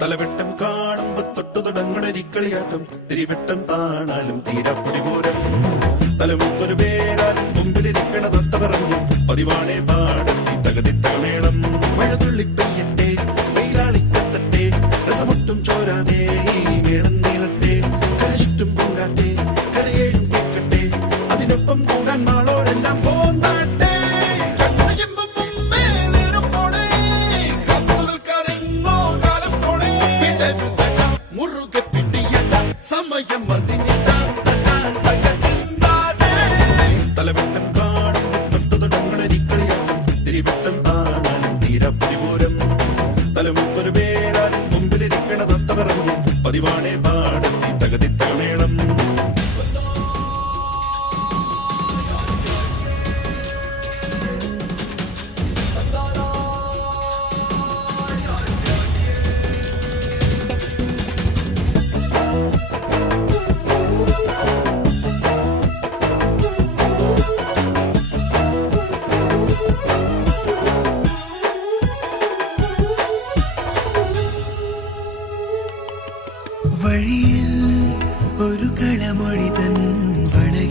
തലവെട്ടം കാണുമ്പോ തൊട്ടു തുടങ്ങണൊരിക്കളിയാട്ടം തിരിവെട്ടം താണാലും തീരാപ്പൊടി പോരം തലമുത്തൊരു പേരാലും മുമ്പിലിരിക്കണ തത്ത പറഞ്ഞു പതിവാണേ പാടത്തി തകതിത്തകമേളം മഴതുള്ളി പെയ്യട്ടെ വെയിലാളിക്കത്തട്ടെ രസമൊട്ടും ചോരാതെ ഈ മേളം നീളട്ടെ കരചുറ്റും പൂങ്കാറ്റെ കരയേഴും കേൾക്കട്ടെ അതിനൊപ്പം കൂടാൻ മാളോരെല്ലാം പോന്നാട്ടെ മുറുകെ പിടിയട്ട സമയം തലവെട്ടം കാണുമ്പോ തൊട്ടു തുടങ്ങണൊരിക്കളിയാട്ടം തിരിവെട്ടം താണാലും തീരാപ്പൊടിപൂരം തലമുത്തൊരു പേരാലും മുമ്പിലിരിക്കണ തത്ത പറഞ്ഞു പതിവാണേ പാടത്തി തകതിത്തകമേളം വഴിയിൽ ഒരു കളമൊഴി തൻ വളകി